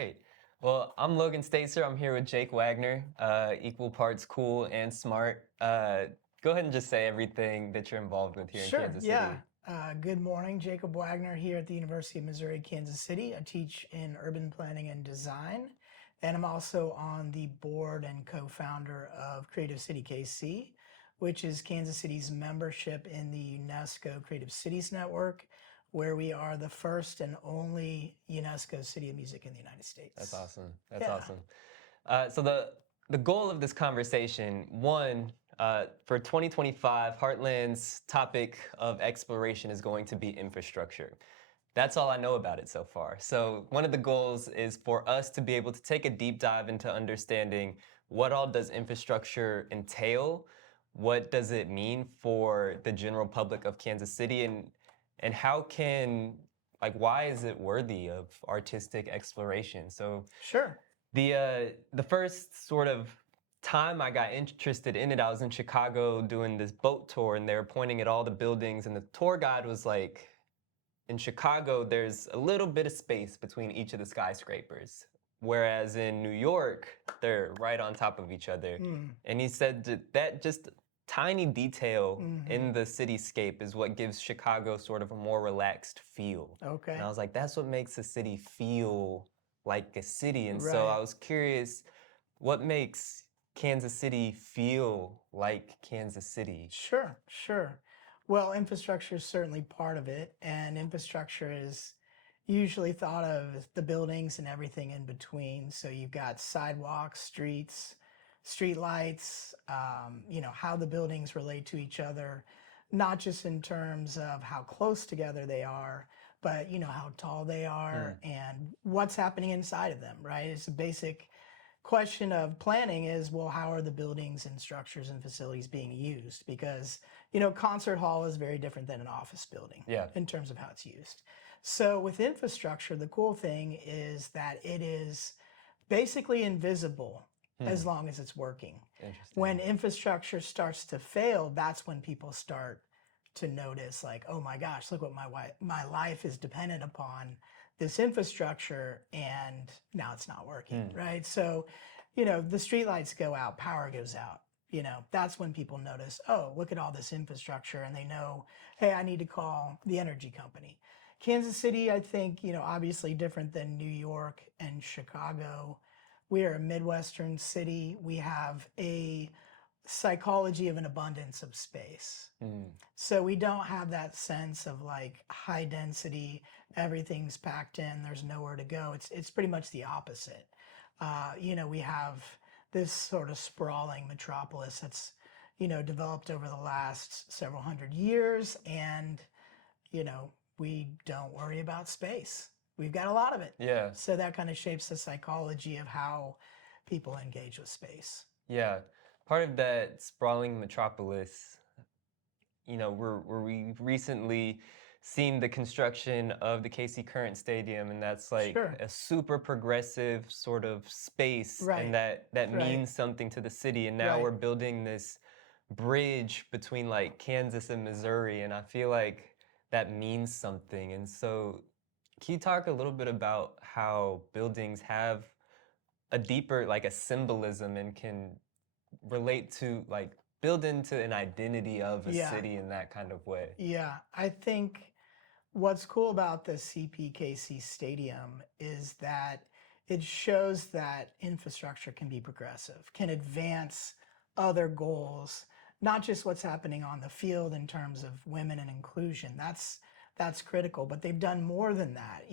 right. Well, I'm Logan Stacer. I'm here with Jake Wagner, equal parts cool and smart. Go ahead and just say everything that you're involved with here in Sure, Kansas yeah. City. Good morning, Jacob Wagner here at the University of Missouri, Kansas City. I teach in urban planning and design, and I'm also on the board and co-founder of Creative City KC, which is Kansas City's membership in the UNESCO Creative Cities Network, where we are the first and only UNESCO City of Music in the United That's States. awesome. That's Yeah, awesome. So the goal of this conversation, one, for 2025, Heartland's topic of exploration is going to be infrastructure. That's all I know about it so far. So one of the goals is for us to be able to take a deep dive into understanding what all does infrastructure entail, what does it mean for the general public of Kansas City, and how can why is it worthy of artistic exploration? So sure. the first sort of time I got interested in it, I was in Chicago doing this boat tour, and they were pointing at all the buildings, and the tour guide was like, in Chicago, there's a little bit of space between each of the skyscrapers, whereas in New York, they're right on top of each other. And he said that just tiny detail in the cityscape is what gives Chicago sort of a more relaxed feel. And I Okay, was like, that's what makes a city feel like a city. And so I right. was curious, what makes Kansas City feel like Kansas City? Sure, sure. Well, infrastructure is certainly part of it, and infrastructure is usually thought of as the buildings and everything in between. So you've got sidewalks, streets, street lights, how the buildings relate to each other, not just in terms of how close together they are, but how tall they are and what's happening inside of them, right? It's a basic question of planning is, well, how are the buildings and structures and facilities being used? Because concert hall is very different than an office building Yeah. in terms of how it's used. So with infrastructure, the cool thing is that it is basically invisible as long as it's working. When Interesting. infrastructure starts to fail, that's when people start to notice, like, oh my gosh, look what my life is dependent upon this infrastructure, and now it's not working, right? So, the streetlights go out, power goes out. That's when people notice, oh, look at all this infrastructure, and they know, hey, I need to call the energy company. Kansas City, I think, obviously different than New York and Chicago. We are a Midwestern city. We have a psychology of an abundance of space. So we don't have that sense of like high density, everything's packed in, there's nowhere to go. It's pretty much the opposite. We have this sort of sprawling metropolis that's, developed over the last several hundred years, and we don't worry about space. We've got a lot of it. Yeah. So that kind of shapes the psychology of how people engage with space. Yeah, part of that sprawling metropolis, we recently seen the construction of the KC Current Stadium, and that's like Sure. a super progressive sort of space, and Right. that Right. means something to the city. And now we're Right. building this bridge between like Kansas and Missouri, and I feel like that means something. And so, can you talk a little bit about how buildings have a deeper, like a symbolism, and can relate to like build into an identity of a Yeah. city in that kind of way? Yeah. I think what's cool about the CPKC Stadium is that it shows that infrastructure can be progressive, can advance other goals, not just what's happening on the field in terms of women and inclusion. That's critical, but they've done more than that.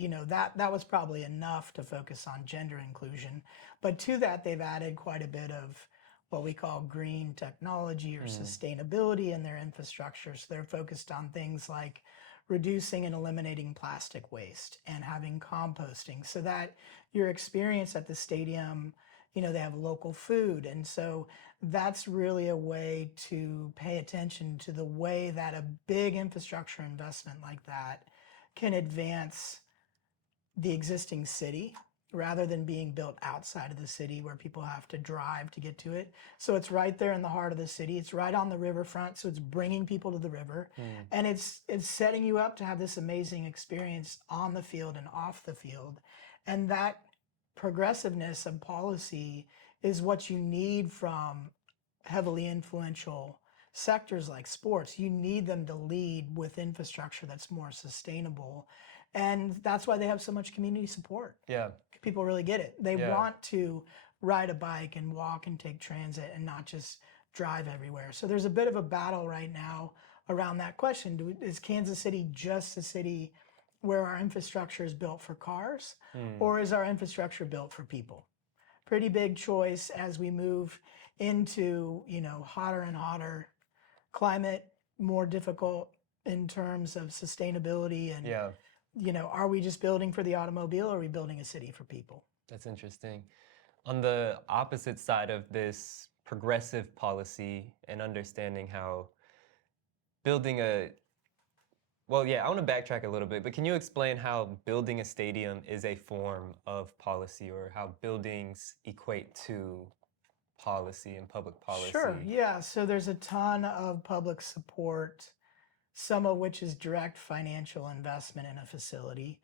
That was probably enough to focus on gender inclusion, but to that they've added quite a bit of what we call green technology or sustainability in their infrastructure. So they're focused on things like reducing and eliminating plastic waste and having composting, so that your experience at the stadium, they have local food. And so that's really a way to pay attention to the way that a big infrastructure investment like that can advance the existing city rather than being built outside of the city where people have to drive to get to it. So it's right there in the heart of the city. It's right on the riverfront, so it's bringing people to the river, and it's setting you up to have this amazing experience on the field and off the field. And that progressiveness of policy is what you need from heavily influential sectors like sports. You need them to lead with infrastructure that's more sustainable. And that's why they have so much community support. Yeah. People really get it. They Yeah. want to ride a bike and walk and take transit and not just drive everywhere. So there's a bit of a battle right now around that question. Is Kansas City just a city where our infrastructure is built for cars, or is our infrastructure built for people? Pretty big choice as we move into, hotter and hotter climate, more difficult in terms of sustainability and, Yeah. Are we just building for the automobile or are we building a city for people? That's interesting. On the opposite side of this progressive policy and understanding how building a well, yeah, I want to backtrack a little bit, but can you explain how building a stadium is a form of policy or how buildings equate to policy and public policy? Sure, yeah. So there's a ton of public support, some of which is direct financial investment in a facility.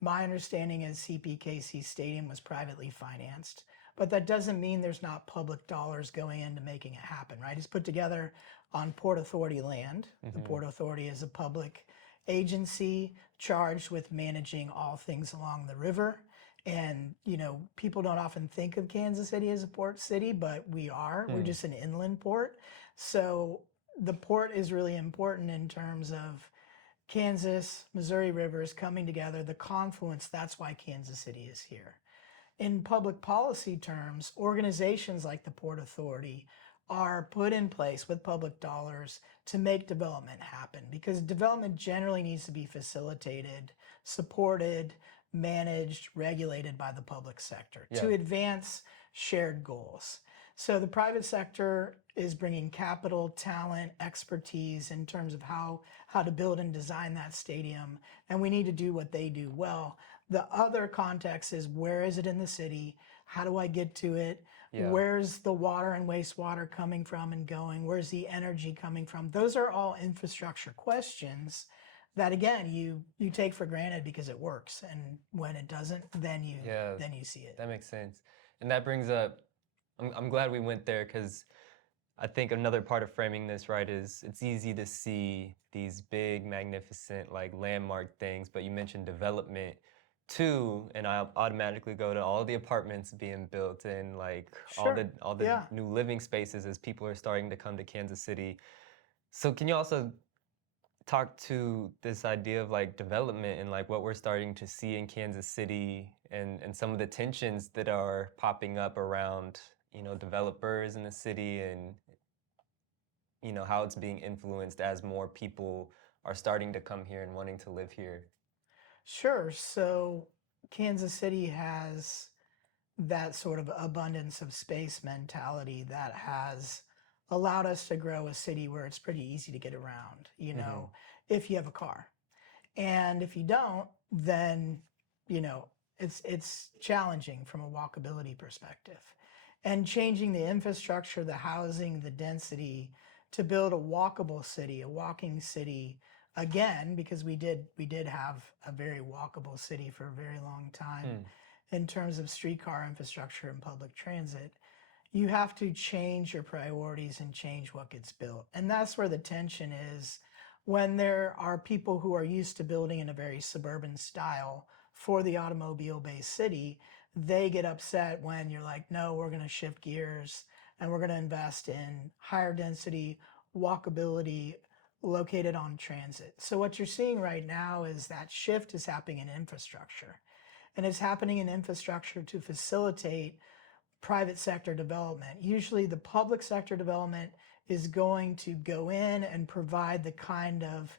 My understanding is CPKC Stadium was privately financed, but that doesn't mean there's not public dollars going into making it happen, right? It's put together on Port Authority land. The Port Authority is a public agency charged with managing all things along the river. And, people don't often think of Kansas City as a port city, but we are. We're just an inland port. So the port is really important in terms of Kansas, Missouri rivers coming together, the confluence. That's why Kansas City is here. In public policy terms, organizations like the Port Authority are put in place with public dollars to make development happen, because development generally needs to be facilitated, supported, managed, regulated by the public sector to advance shared goals. So the private sector is bringing capital, talent, expertise in terms of how to build and design that stadium, and we need to do what they do well. The other context is, where is it in the city? How do I get to it? Yeah. Where's the water and wastewater coming from and going? Where's the energy coming from? Those are all infrastructure questions that, again, you take for granted because it works, and when it doesn't, then you see it. That makes sense. And that brings up, I'm glad we went there, because I think another part of framing this right is it's easy to see these big, magnificent, like landmark things, but you mentioned development too, and I automatically go to all the apartments being built and like all the new living spaces as people are starting to come to Kansas City. So can you also talk to this idea of like development and like what we're starting to see in Kansas City and some of the tensions that are popping up around, developers in the city and, how it's being influenced as more people are starting to come here and wanting to live here? Sure. So Kansas City has that sort of abundance of space mentality that has allowed us to grow a city where it's pretty easy to get around, if you have a car. And if you don't, then, it's challenging from a walkability perspective. And changing the infrastructure, the housing, the density to build a walkable city, a walking city, again, because we did have a very walkable city for a very long time in terms of streetcar infrastructure and public transit. You have to change your priorities and change what gets built. And that's where the tension is when there are people who are used to building in a very suburban style for the automobile-based city. They get upset when you're like, no, we're going to shift gears and we're going to invest in higher density, walkability, located on transit. So what you're seeing right now is that shift is happening in infrastructure. And it's happening in infrastructure to facilitate private sector development. Usually the public sector development is going to go in and provide the kind of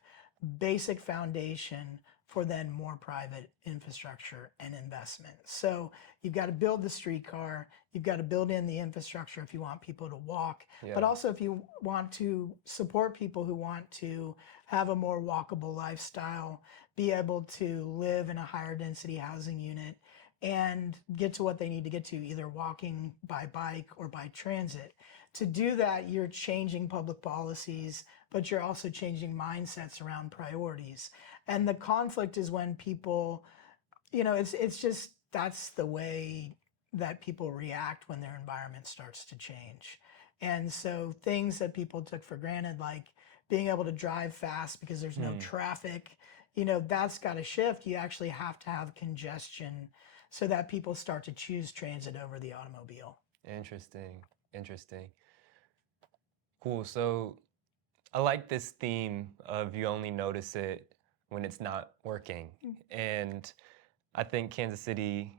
basic foundation for then more private infrastructure and investment. So you've got to build the streetcar, you've got to build in the infrastructure if you want people to walk, but also if you want to support people who want to have a more walkable lifestyle, be able to live in a higher density housing unit and get to what they need to get to, either walking, by bike, or by transit. To do that, you're changing public policies, but you're also changing mindsets around priorities. And the conflict is when people, it's just, that's the way that people react when their environment starts to change. And so things that people took for granted, like being able to drive fast because there's no traffic, that's got to shift. You actually have to have congestion so that people start to choose transit over the automobile. Interesting. Interesting. Cool. So I like this theme of you only notice it when it's not working. And I think Kansas City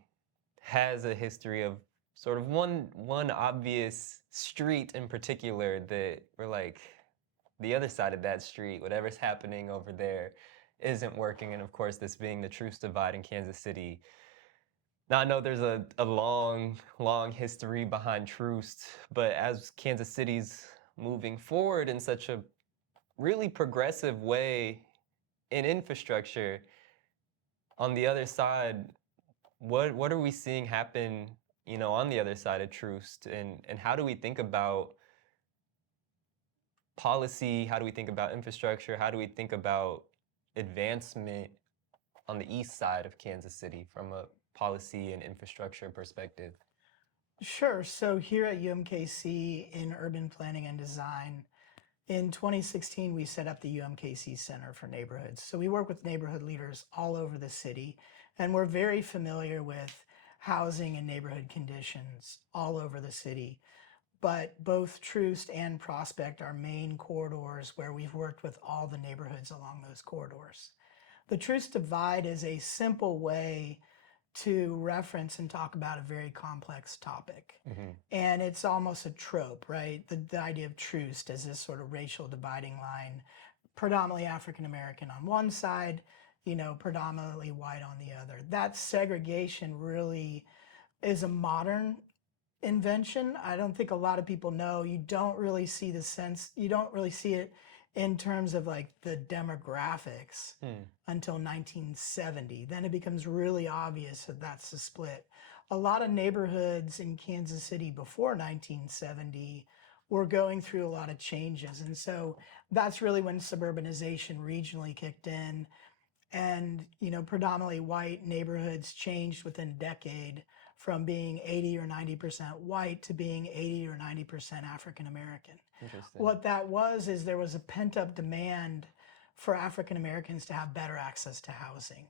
has a history of sort of one obvious street in particular that we're like, the other side of that street, whatever's happening over there isn't working. And of course, this being the Truce Divide in Kansas City. Now, I know there's a long, long history behind Truce, but as Kansas City's moving forward in such a really progressive way in infrastructure, on the other side, what are we seeing happen, on the other side of Truce, and how do we think about policy? How do we think about infrastructure? How do we think about advancement on the east side of Kansas City from a policy and infrastructure perspective? Sure. So here at UMKC in urban planning and design, in 2016, we set up the UMKC Center for Neighborhoods. So we work with neighborhood leaders all over the city, and we're very familiar with housing and neighborhood conditions all over the city. But both Troost and Prospect are main corridors where we've worked with all the neighborhoods along those corridors. The Troost Divide is a simple way to reference and talk about a very complex topic. And it's almost a trope, right? The idea of Troost as this sort of racial dividing line, predominantly African American on one side, predominantly white on the other. That segregation really is a modern invention. I don't think a lot of people know. You don't really see it in terms of like the demographics until 1970. Then it becomes really obvious that that's the split. A lot of neighborhoods in Kansas City before 1970 were going through a lot of changes. And so that's really when suburbanization regionally kicked in. And, predominantly white neighborhoods changed within a decade from being 80 or 90% white to being 80 or 90% African American. Interesting. What that was is there was a pent-up demand for African Americans to have better access to housing.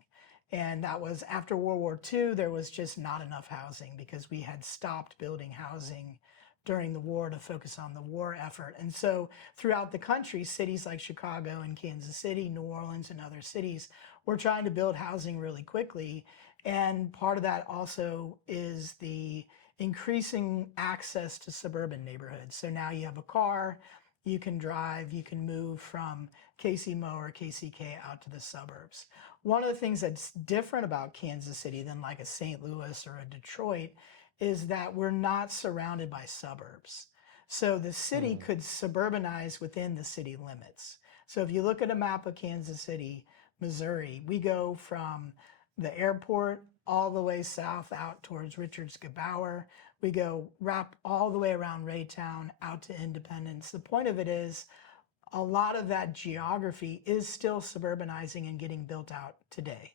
And that was after World War II, there was just not enough housing because we had stopped building housing during the war to focus on the war effort. And so throughout the country, cities like Chicago and Kansas City, New Orleans, and other cities were trying to build housing really quickly. And part of that also is the increasing access to suburban neighborhoods. So now you have a car, you can drive, you can move from KCMO or KCK out to the suburbs. One of the things that's different about Kansas City than like a St. Louis or a Detroit is that we're not surrounded by suburbs. So the city could suburbanize within the city limits. So if you look at a map of Kansas City, Missouri, we go from the airport all the way south out towards Richards-Gebaur. We go wrap all the way around Raytown out to Independence. The point of it is a lot of that geography is still suburbanizing and getting built out today.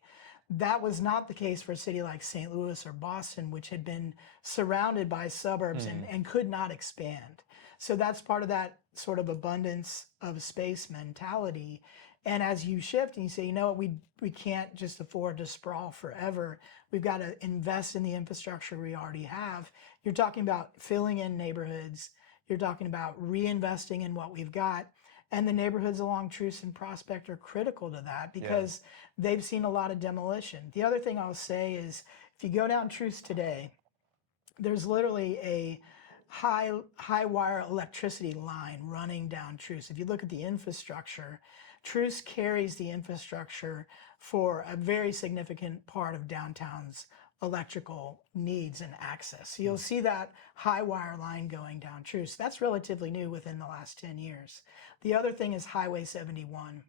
That was not the case for a city like St. Louis or Boston, which had been surrounded by suburbs and could not expand. So that's part of that sort of abundance of space mentality. And as you shift and you say, we can't just afford to sprawl forever. We've got to invest in the infrastructure we already have. You're talking about filling in neighborhoods. You're talking about reinvesting in what we've got. And the neighborhoods along Truce and Prospect are critical to that because they've seen a lot of demolition. The other thing I'll say is if you go down Truce today, there's literally a high wire electricity line running down Truce. If you look at the infrastructure, Truce carries the infrastructure for a very significant part of downtown's electrical needs and access. So you'll see that high wire line going down Truce. That's relatively new within the last 10 years. The other thing is Highway 71.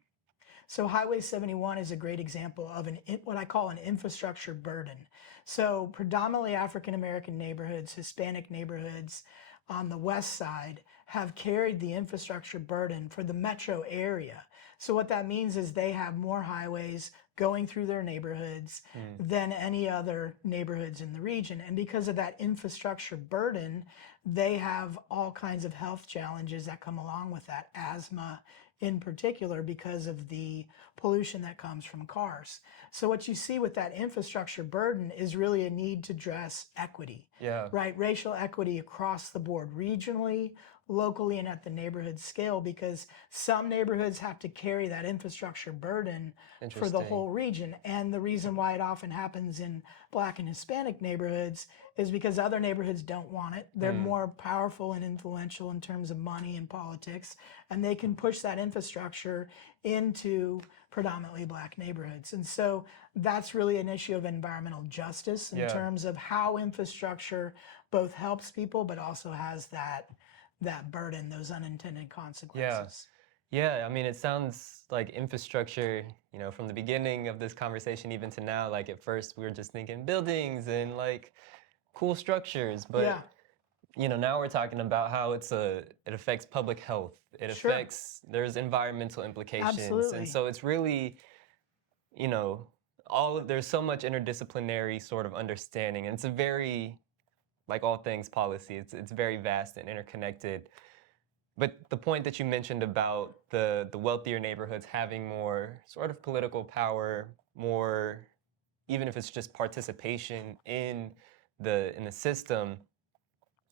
So Highway 71 is a great example of what I call an infrastructure burden. So predominantly African American neighborhoods, Hispanic neighborhoods on the west side have carried the infrastructure burden for the metro area. So what that means is they have more highways, going through their neighborhoods than any other neighborhoods in the region. And because of that infrastructure burden, they have all kinds of health challenges that come along with that, asthma in particular, because of the pollution that comes from cars. So what you see with that infrastructure burden is really a need to address equity, Yeah. right? Racial equity across the board, regionally, locally, and at the neighborhood scale, because some neighborhoods have to carry that infrastructure burden for the Interesting. whole region. And the reason why it often happens in Black and Hispanic neighborhoods is because other neighborhoods don't want it. They're more powerful and influential in terms of money and politics, and they can push that infrastructure into predominantly Black neighborhoods. And so that's really an issue of environmental justice in Yeah. terms of how infrastructure both helps people but also has that burden, those unintended consequences. Yeah, I mean, it sounds like infrastructure, from the beginning of this conversation even to now, like at first we were just thinking buildings and like cool structures, but Yeah. now we're talking about how it affects public health. It Sure. affects, there's environmental implications. Absolutely. And so it's really, there's so much interdisciplinary sort of understanding. And it's a very, like all things policy, it's very vast and interconnected. But the point that you mentioned about the wealthier neighborhoods having more sort of political power, more, even if it's just participation in the system,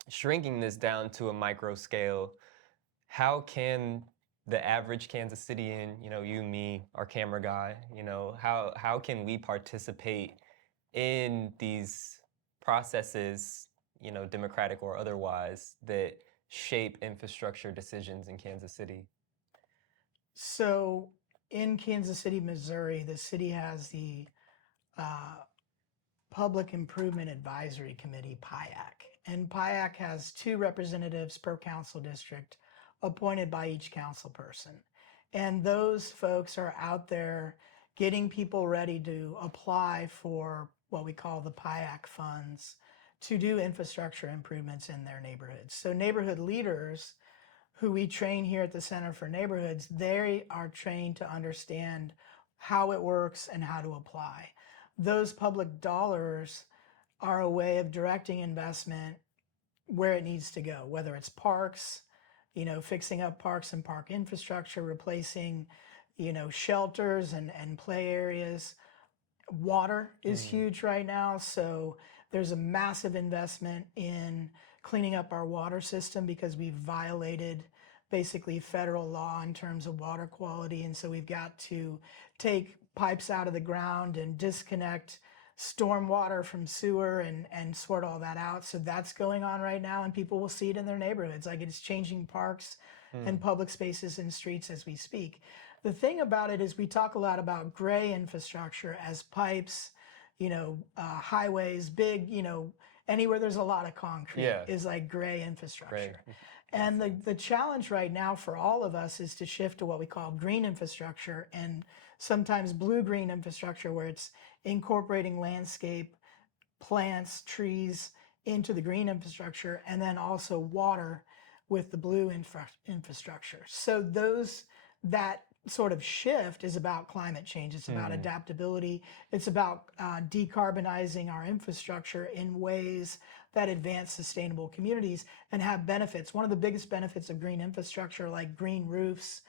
shrinking this down to a micro scale, how can the average Kansas Citian, you, me, our camera guy, how can we participate in these processes, democratic or otherwise, that shape infrastructure decisions in Kansas City? So in Kansas City, Missouri, the city has the Public Improvement Advisory Committee, PIAC. And PIAC has 2 representatives per council district appointed by each council person. And those folks are out there getting people ready to apply for what we call the PIAC funds to do infrastructure improvements in their neighborhoods. So neighborhood leaders who we train here at the Center for Neighborhoods, they are trained to understand how it works and how to apply. Those public dollars are a way of directing investment where it needs to go, whether it's parks, fixing up parks and park infrastructure, replacing, shelters and play areas. Water is huge right now, so there's a massive investment in cleaning up our water system because we've violated basically federal law in terms of water quality. And so we've got to take pipes out of the ground and disconnect storm water from sewer and sort all that out. So that's going on right now, and people will see it in their neighborhoods. Like, it's changing parks and public spaces and streets as we speak. The thing about it is we talk a lot about gray infrastructure as pipes, highways, big, anywhere there's a lot of concrete is like gray infrastructure. And the challenge right now for all of us is to shift to what we call green infrastructure, and sometimes blue-green infrastructure, where it's incorporating landscape, plants, trees into the green infrastructure, and then also water with the blue infrastructure. So that sort of shift is about climate change. It's about adaptability. It's about decarbonizing our infrastructure in ways that advance sustainable communities and have benefits. One of the biggest benefits of green infrastructure, like green roofs,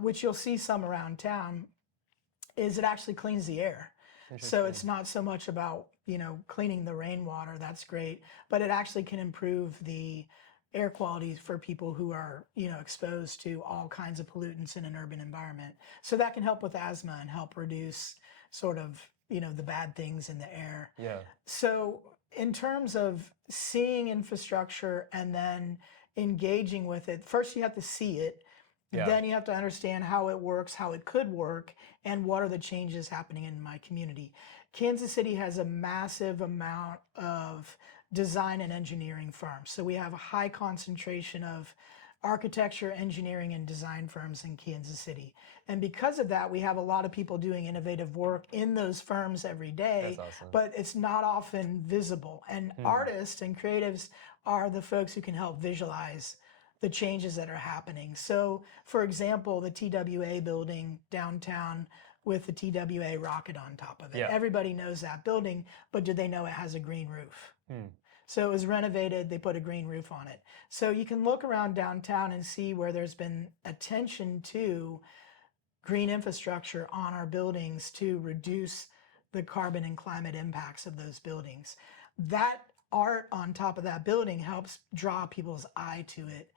which you'll see some around town, is it actually cleans the air. So it's not so much about, cleaning the rainwater, that's great, but it actually can improve the air quality for people who are, exposed to all kinds of pollutants in an urban environment. So that can help with asthma and help reduce sort of, the bad things in the air. Yeah. So in terms of seeing infrastructure and then engaging with it, first you have to see it. Then you have to understand how it works, how it could work, and what are the changes happening in my community. Kansas City has a massive amount of design and engineering firms. So we have a high concentration of architecture, engineering, and design firms in Kansas City. And because of that, we have a lot of people doing innovative work in those firms every day. That's awesome. But it's not often visible. And artists and creatives are the folks who can help visualize the changes that are happening. So, for example, the TWA building downtown with the TWA rocket on top of it. Yeah. Everybody knows that building, but do they know it has a green roof? Hmm. So it was renovated, they put a green roof on it. So you can look around downtown and see where there's been attention to green infrastructure on our buildings to reduce the carbon and climate impacts of those buildings. That art on top of that building helps draw people's eye to it.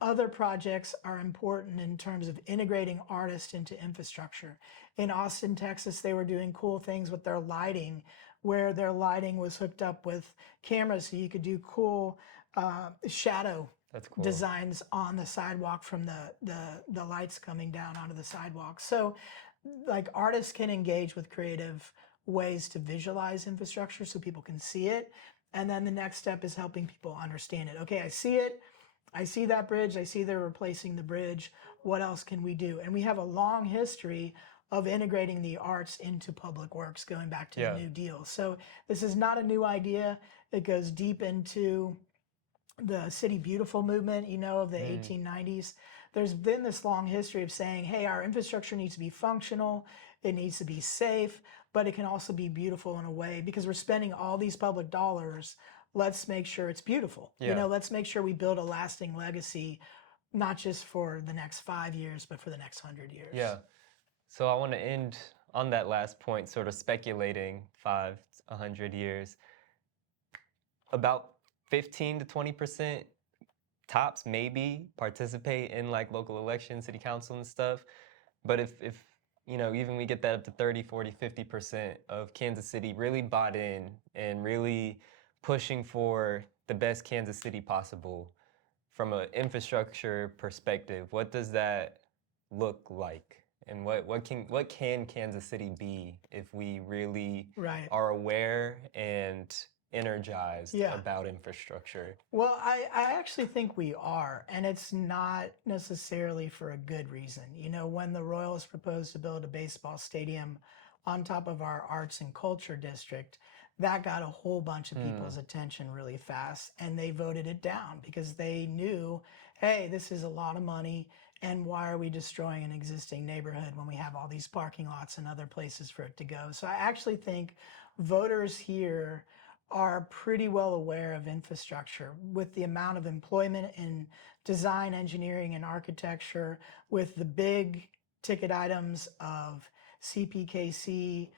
Other projects are important in terms of integrating artists into infrastructure. In Austin, Texas, they were doing cool things with their lighting, where their lighting was hooked up with cameras so you could do cool shadow That's cool. designs on the sidewalk from the lights coming down onto the sidewalk. So like artists can engage with creative ways to visualize infrastructure so people can see it. And then the next step is helping people understand it. Okay, I see it. I see that bridge. I see they're replacing the bridge. What else can we do? And we have a long history of integrating the arts into public works going back to the New Deal. So this is not a new idea. It goes deep into the City Beautiful movement, of the 1890s. There's been this long history of saying, hey, our infrastructure needs to be functional, it needs to be safe, but it can also be beautiful in a way because we're spending all these public dollars. Let's make sure it's beautiful. Let's make sure we build a lasting legacy, not just for the next 5 years, but for the next 100 years. Yeah. So I want to end on that last point, sort of speculating 100 years. About 15 to 20% tops maybe participate in like local elections, city council and stuff. But if even we get that up to 30, 40, 50% of Kansas City really bought in and really pushing for the best Kansas City possible from an infrastructure perspective, what does that look like? And what can Kansas City be if we really are aware and energized about infrastructure? Well, I actually think we are, and it's not necessarily for a good reason. When the Royals proposed to build a baseball stadium on top of our arts and culture district, that got a whole bunch of people's attention really fast, and they voted it down because they knew, hey, this is a lot of money, and why are we destroying an existing neighborhood when we have all these parking lots and other places for it to go? So I actually think voters here are pretty well aware of infrastructure with the amount of employment in design, engineering, and architecture, with the big ticket items of CPKC,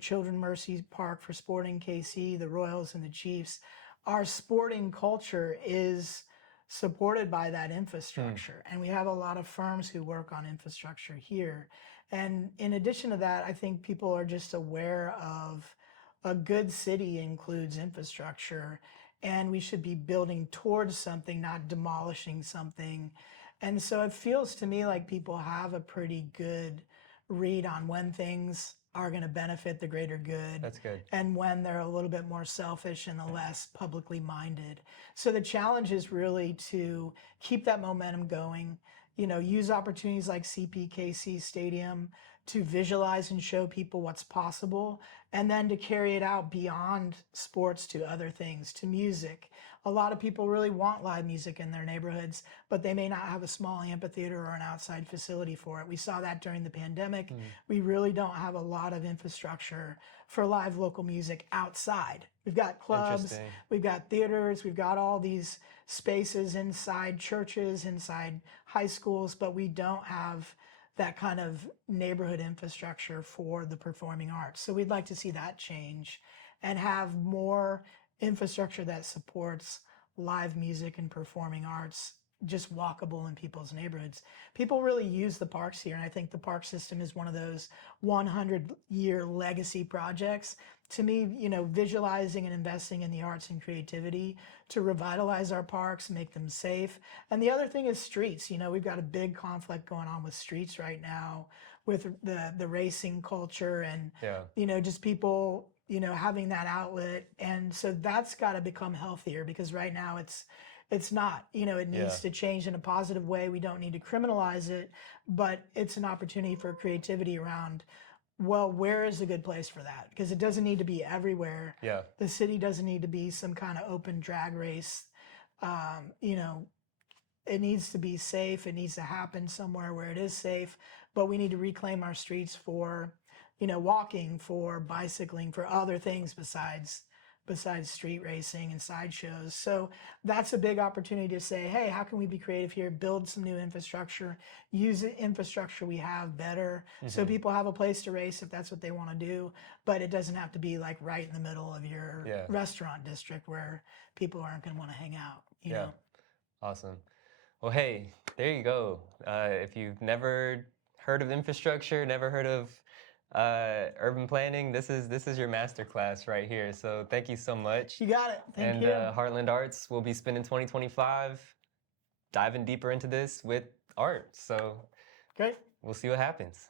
Children Mercy Park for Sporting KC, the Royals and the Chiefs. Our sporting culture is supported by that infrastructure. And we have a lot of firms who work on infrastructure here. And in addition to that, I think people are just aware of a good city includes infrastructure, and we should be building towards something, not demolishing something. And so it feels to me like people have a pretty good read on when things are going to benefit the greater good. That's good. And when they're a little bit more selfish and the less publicly minded. So the challenge is really to keep that momentum going, use opportunities like CPKC Stadium to visualize and show people what's possible, and then to carry it out beyond sports to other things, to music. A lot of people really want live music in their neighborhoods, but they may not have a small amphitheater or an outside facility for it. We saw that during the pandemic. We really don't have a lot of infrastructure for live local music outside. We've got clubs, we've got theaters, we've got all these spaces inside churches, inside high schools, but we don't have that kind of neighborhood infrastructure for the performing arts. So we'd like to see that change and have more infrastructure that supports live music and performing arts just walkable in people's neighborhoods. People really use the parks here, and I think the park system is one of those 100-year legacy projects. To me, visualizing and investing in the arts and creativity to revitalize our parks, make them safe. And the other thing is streets. We've got a big conflict going on with streets right now with the racing culture and, just people, having that outlet. And so that's got to become healthier because right now it's not, it needs to change in a positive way. We don't need to criminalize it, but it's an opportunity for creativity around, well, where is a good place for that? Because it doesn't need to be everywhere. The city doesn't need to be some kind of open drag race, it needs to be safe. It needs to happen somewhere where it is safe, but we need to reclaim our streets for, walking, for bicycling, for other things besides street racing and sideshows. So that's a big opportunity to say, hey, how can we be creative here, build some new infrastructure, use the infrastructure we have better so people have a place to race if that's what they want to do, but it doesn't have to be like right in the middle of your restaurant district where people aren't going to want to hang out, you know? Awesome. Well, hey, there you go. If you've never heard of infrastructure, never heard of urban planning, this is your masterclass right here. So thank you so much. You got it. Thank you. And Heartland Arts will be spending 2025 diving deeper into this with art. So great. We'll see what happens.